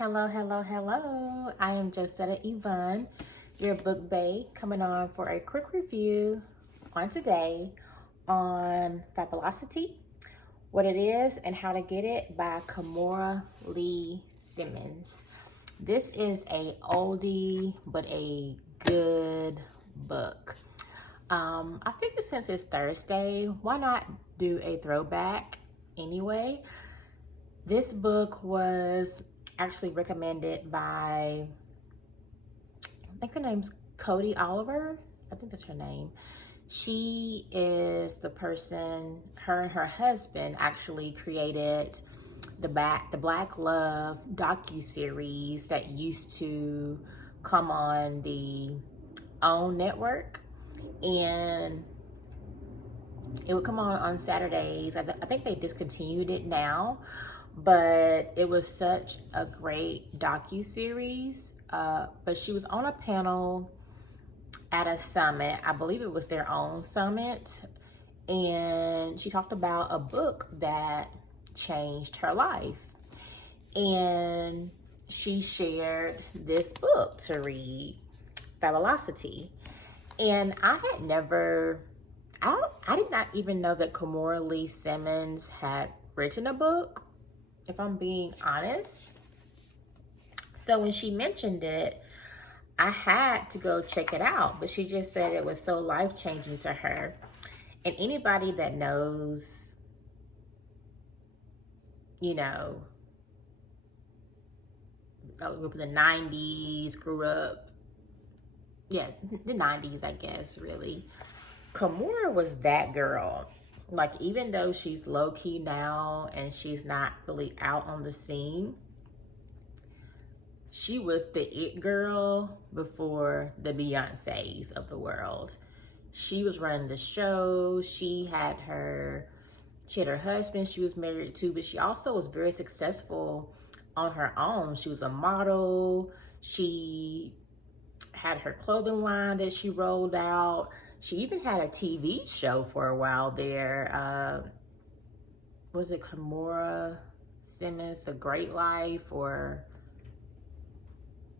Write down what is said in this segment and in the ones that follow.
Hello, hello, hello. I am Josetta Yvonne, your Bookbae, coming on for a quick review on today on Fabulosity, what it is and how to get it by Kimora Lee Simmons. This is a oldie but a good book. I figured since it's Thursday, why not do a throwback anyway? This book was actually recommended by, I think her name's Cody Oliver. I think that's her name. She is the person, her and her husband actually created the Black Love docuseries that used to come on the OWN network. And it would come on Saturdays. I think they discontinued it now, but it was such a great docu-series. But she was on a panel at a summit. I believe it was their own summit. And she talked about a book that changed her life. And she shared this book to read, Fabulosity. And I did not even know that Kimora Lee Simmons had written a book, if I'm being honest. So when she mentioned it, I had to go check it out, but she just said it was so life-changing to her. And anybody that knows, you know, grew up in the 90s, the 90s, I guess, really. Kimora was that girl. Like, even though she's low-key now and she's not really out on the scene, she was the it girl before the Beyoncés of the world. She was running the show. She had her husband she was married to, but she also was very successful on her own. She was a model. She had her clothing line that she rolled out. She even had a TV show for a while there. Was it Kimora Simmons, The Great Life, or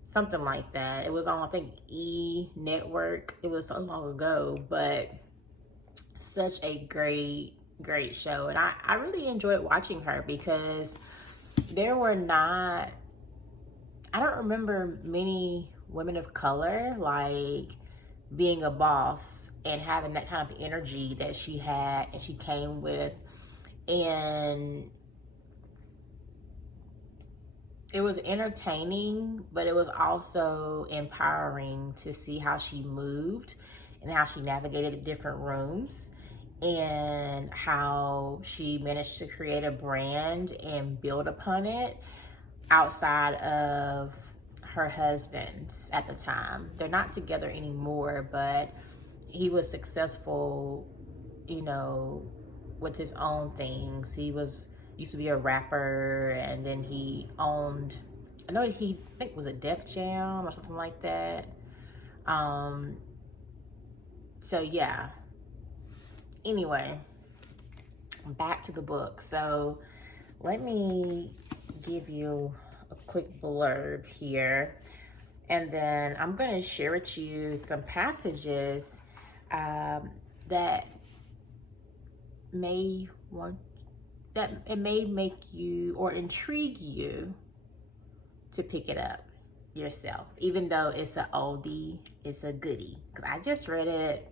something like that? It was on, I think, E! Network. It was so long ago, but such a great show. And I really enjoyed watching her because there were not, I don't remember many women of color like being a boss and having that kind of energy that she had and she came with. And it was entertaining, but it was also empowering to see how she moved and how she navigated the different rooms and how she managed to create a brand and build upon it outside of her husband at the time. They're not together anymore, but he was successful, you know, with his own things. He used to be a rapper, and then he owned, I think it was a Def Jam or something like that. So yeah. Anyway, back to the book. So let me give you a quick blurb here, and then I'm going to share with you some passages that may make you or intrigue you to pick it up yourself. Even though it's an oldie, it's a goodie. Because I just read it,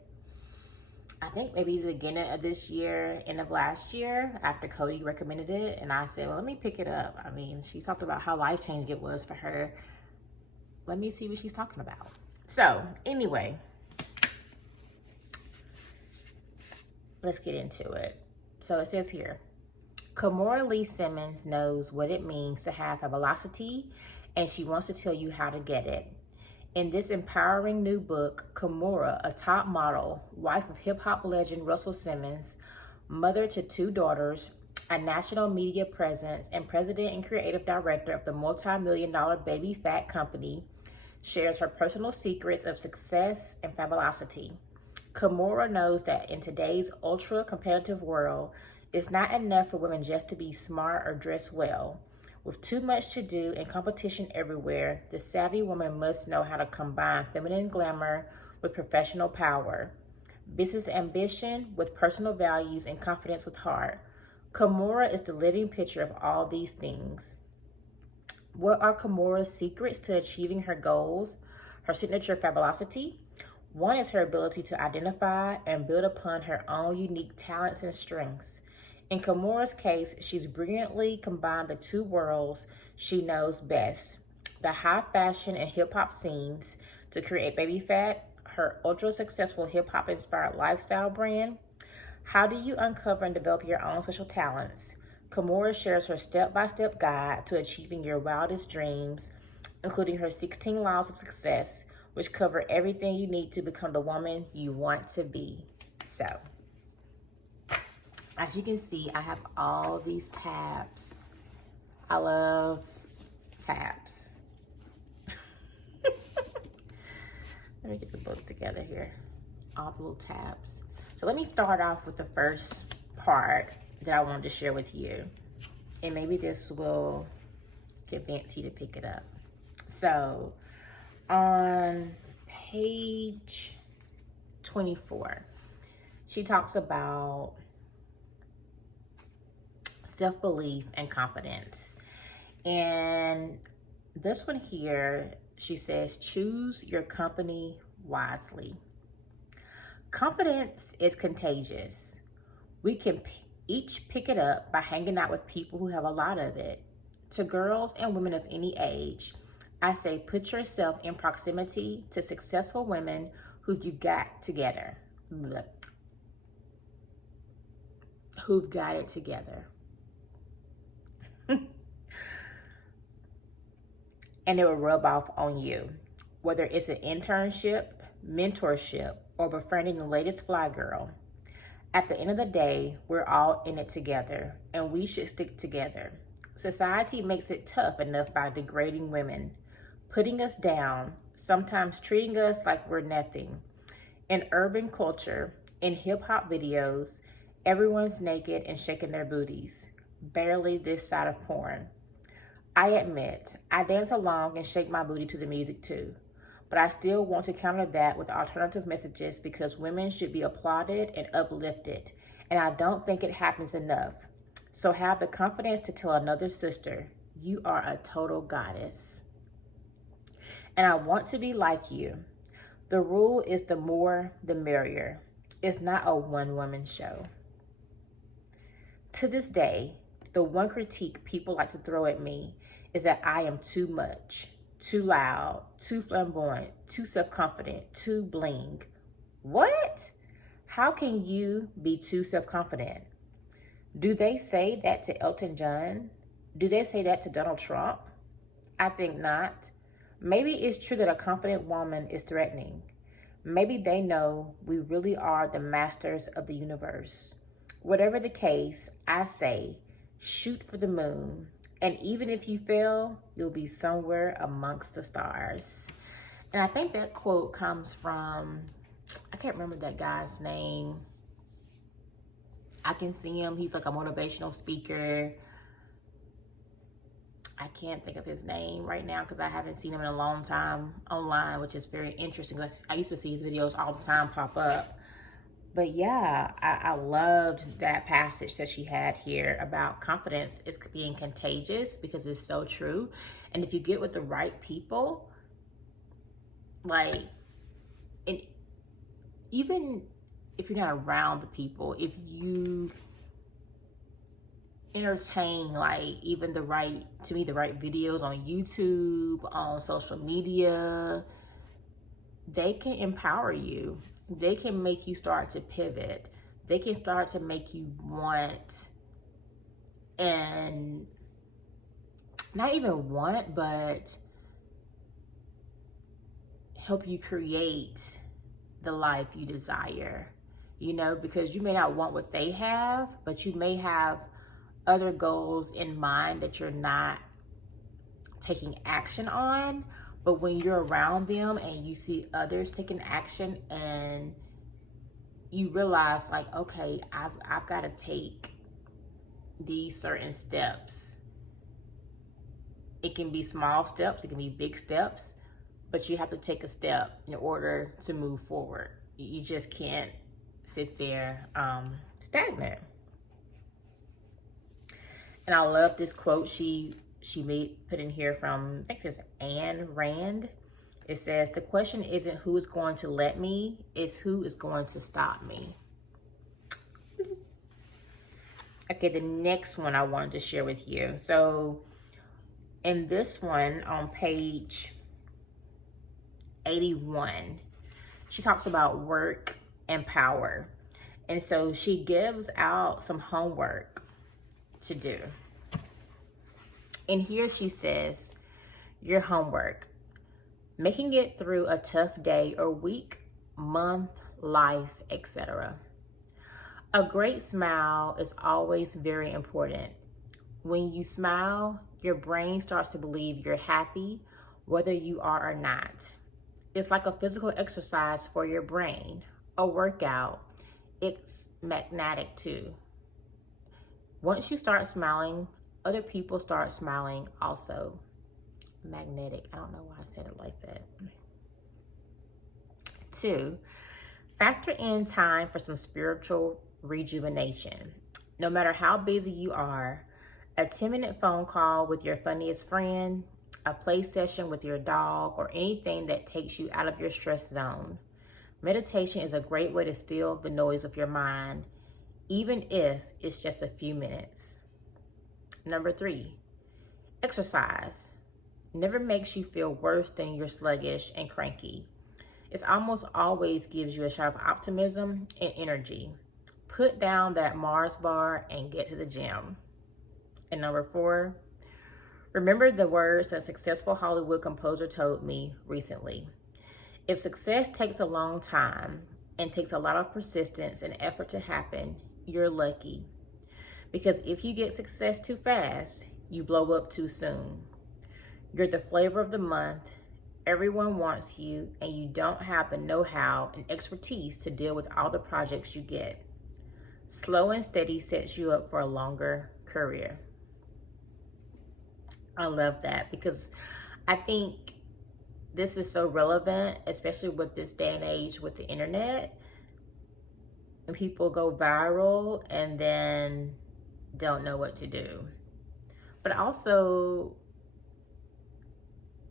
I think maybe the beginning of this year, end of last year, after Cody recommended it. And I said, well, let me pick it up. I mean, she talked about how life-changing it was for her. Let me see what she's talking about. So, anyway, let's get into it. So it says here, Kimora Lee Simmons knows what it means to have Fabulosity, and she wants to tell you how to get it. In this empowering new book, Kimora, a top model, wife of hip-hop legend Russell Simmons, mother to 2 daughters, a national media presence, and president and creative director of the multi-million-dollar Baby Fat company, shares her personal secrets of success and fabulosity. Kimora knows that in today's ultra-competitive world, it's not enough for women just to be smart or dress well. With too much to do and competition everywhere, the savvy woman must know how to combine feminine glamour with professional power, business ambition with personal values, and confidence with heart. Kimora is the living picture of all these things. What are Kimora's secrets to achieving her goals? Her signature Fabulosity? One is her ability to identify and build upon her own unique talents and strengths. In Kimora's case, she's brilliantly combined the two worlds she knows best, the high fashion and hip hop scenes, to create Baby Fat, her ultra successful hip hop inspired lifestyle brand. How do you uncover and develop your own special talents? Kimora shares her step-by-step guide to achieving your wildest dreams, including her 16 laws of success, which cover everything you need to become the woman you want to be. So, as you can see, I have all these tabs. I love tabs. Let me get the book together here. All the little tabs. So let me start off with the first part that I wanted to share with you. And maybe this will convince you to pick it up. So on page 24, she talks about self-belief and confidence. And this one here, she says, choose your company wisely. Confidence is contagious. We can each pick it up by hanging out with people who have a lot of it. To girls and women of any age, I say put yourself in proximity to successful women who you've got together. Who've got it together. And it will rub off on you. Whether it's an internship, mentorship, or befriending the latest fly girl. At the end of the day, we're all in it together, and we should stick together. Society makes it tough enough by degrading women, putting us down, sometimes treating us like we're nothing. In urban culture, in hip-hop videos, everyone's naked and shaking their booties, barely this side of porn. I admit, I dance along and shake my booty to the music too. But I still want to counter that with alternative messages because women should be applauded and uplifted. And I don't think it happens enough. So have the confidence to tell another sister, you are a total goddess. And I want to be like you. The rule is the more, the merrier. It's not a one-woman show. To this day, the one critique people like to throw at me is that I am too much. Too loud, too flamboyant, too self-confident, too bling. What? How can you be too self-confident? Do they say that to Elton John? Do they say that to Donald Trump? I think not. Maybe it's true that a confident woman is threatening. Maybe they know we really are the masters of the universe. Whatever the case, I say, shoot for the moon. And even if you fail, you'll be somewhere amongst the stars. And I think that quote comes from, I can't remember that guy's name. I can see him. He's like a motivational speaker. I can't think of his name right now because I haven't seen him in a long time online, which is very interesting. I used to see his videos all the time pop up. But yeah, I loved that passage that she had here about confidence is being contagious because it's so true. And if you get with the right people, like, and even if you're not around the people, if you entertain like even the right videos on YouTube, on social media, they can empower you. They can make you start to pivot. They can start to make you want, and not even want, but help you create the life you desire, you know, because you may not want what they have, but you may have other goals in mind that you're not taking action on. But when you're around them and you see others taking action and you realize like, okay, I've got to take these certain steps It can be small steps, it can be big steps, but you have to take a step in order to move forward. You just can't sit there stagnant. And I love this quote she put in here from, I think it's Ayn Rand. It says, the question isn't who is going to let me, it's who is going to stop me. Okay, the next one I wanted to share with you. So in this one on page 81, she talks about work and power. And so she gives out some homework to do. And here she says, your homework: making it through a tough day or week, month, life, etc. A great smile is always very important. When you smile, your brain starts to believe you're happy, whether you are or not. It's like a physical exercise for your brain, a workout. It's magnetic too. Once you start smiling, other people start smiling also. Magnetic. I don't know why I said it like that. 2, factor in time for some spiritual rejuvenation. No matter how busy you are, a 10-minute phone call with your funniest friend, a play session with your dog, or anything that takes you out of your stress zone. Meditation is a great way to still the noise of your mind, even if it's just a few minutes. Number 3, exercise. Never makes you feel worse than you're sluggish and cranky. It almost always gives you a shot of optimism and energy. Put down that Mars bar and get to the gym. And number 4, remember the words a successful Hollywood composer told me recently. If success takes a long time and takes a lot of persistence and effort to happen, you're lucky. Because if you get success too fast, you blow up too soon. You're the flavor of the month. Everyone wants you, and you don't have the know-how and expertise to deal with all the projects you get. Slow and steady sets you up for a longer career. I love that, because I think this is so relevant, especially with this day and age with the internet. And people go viral and then don't know what to do. But also,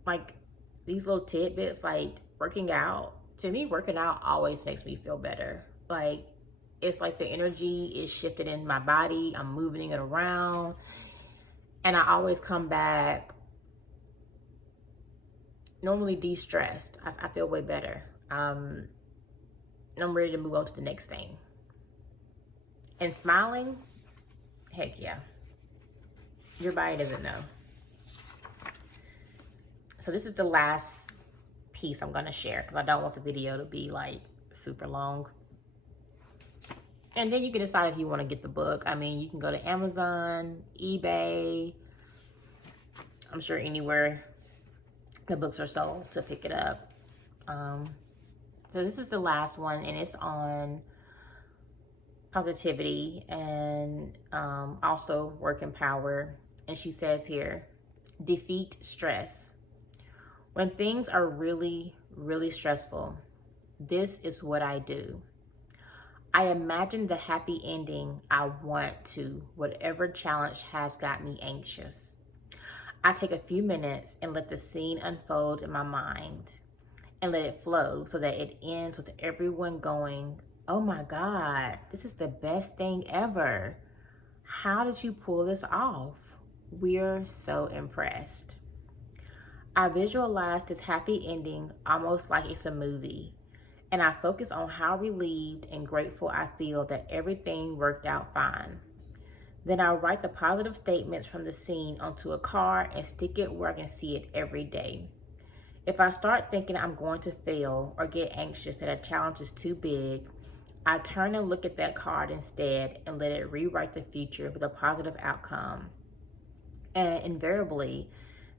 like, these little tidbits, like working out. To me, working out always makes me feel better. Like, it's like the energy is shifted in my body. I'm moving it around. And I always come back normally de-stressed. I feel way better. And I'm ready to move on to the next thing. And smiling, heck yeah. Your body doesn't know. So this is the last piece I'm gonna share, because I don't want the video to be like super long. And then you can decide if you want to get the book. I mean, you can go to Amazon, eBay, I'm sure anywhere the books are sold to pick it up. So this is the last one, and it's on positivity and also work and power. And she says here, defeat stress. When things are really, really stressful, this is what I do. I imagine the happy ending I want to whatever challenge has got me anxious. I take a few minutes and let the scene unfold in my mind and let it flow so that it ends with everyone going, oh my God, this is the best thing ever. How did you pull this off? We're so impressed. I visualize this happy ending almost like it's a movie, and I focus on how relieved and grateful I feel that everything worked out fine. Then I write the positive statements from the scene onto a card and stick it where I can see it every day. If I start thinking I'm going to fail or get anxious that a challenge is too big, I turn and look at that card instead and let it rewrite the future with a positive outcome. And invariably,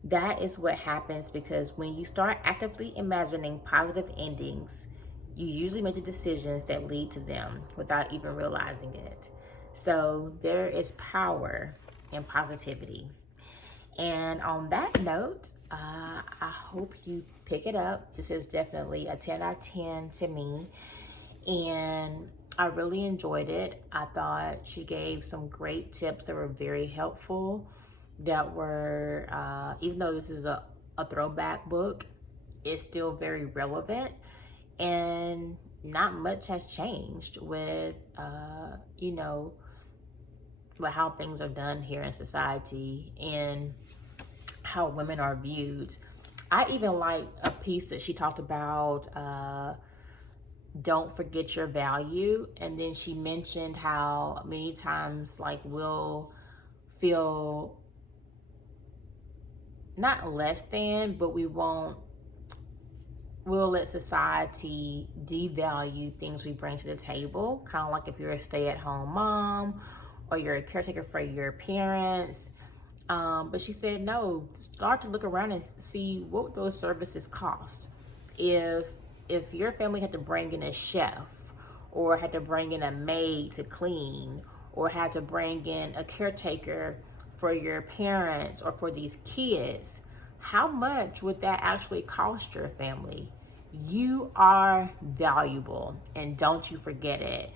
that is what happens, because when you start actively imagining positive endings, you usually make the decisions that lead to them without even realizing it. So there is power in positivity. And on that note, I hope you pick it up. This is definitely a 10 out of 10 to me. And I really enjoyed it. I thought she gave some great tips that were very helpful, that were, even though this is a throwback book, it's still very relevant. And not much has changed with, you know, with how things are done here in society and how women are viewed. I even like a piece that she talked about, don't forget your value. And then she mentioned how many times like we'll feel not less than, but we'll let society devalue things we bring to the table. Kind of like if you're a stay-at-home mom or you're a caretaker for your parents. But she said, no, start to look around and see what those services cost. If your family had to bring in a chef, or had to bring in a maid to clean, or had to bring in a caretaker for your parents or for these kids, how much would that actually cost your family? You are valuable, and don't you forget it.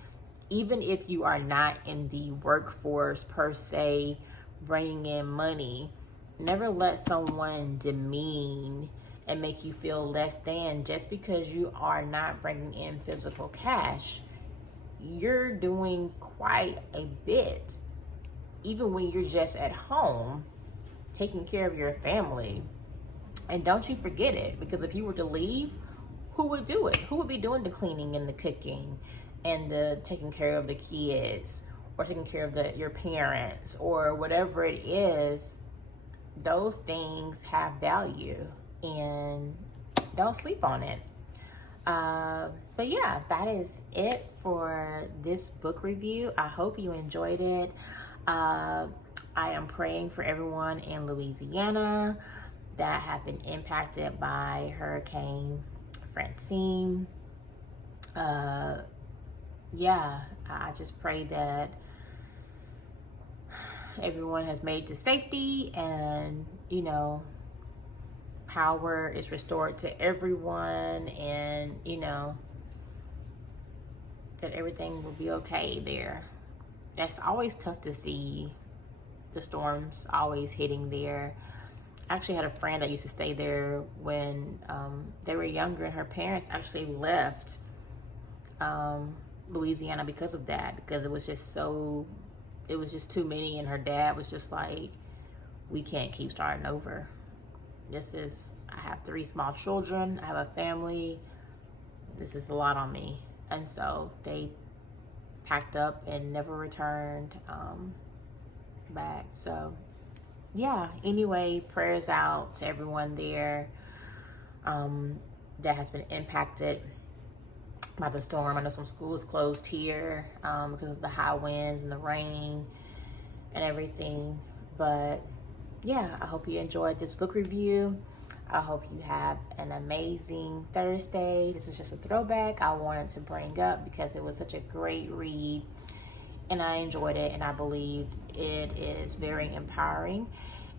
Even if you are not in the workforce per se, bringing in money, never let someone demean and make you feel less than just because you are not bringing in physical cash. You're doing quite a bit, even when you're just at home taking care of your family. And don't you forget it, because if you were to leave, who would do it? Who would be doing the cleaning and the cooking and the taking care of the kids, or taking care of your parents, or whatever it is? Those things have value, and don't sleep on it. But yeah, that is it for this book review. I hope you enjoyed it. I am praying for everyone in Louisiana that have been impacted by Hurricane Francine. Yeah, I just pray that everyone has made it to safety, and, you know, power is restored to everyone, and, you know, that everything will be okay there. That's always tough to see, the storms always hitting there. I actually had a friend that used to stay there when they were younger, and her parents actually left Louisiana because of that, because it was just too many, and her dad was just like, we can't keep starting over. I have 3 small children, I have a family, this is a lot on me. And so they packed up and never returned back. So yeah, anyway, prayers out to everyone there that has been impacted by the storm. I know some schools closed here because of the high winds and the rain and everything. But yeah, I hope you enjoyed this book review. I hope you have an amazing Thursday. This is just a throwback I wanted to bring up because it was such a great read, and I enjoyed it, and I believed it is very empowering.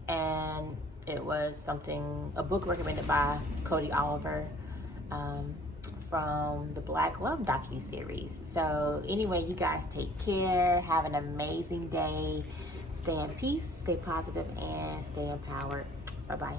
And it was a book recommended by Cody Oliver from the Black Love docuseries. So anyway, you guys take care. Have an amazing day. Stay in peace, stay positive, and stay empowered. Bye-bye.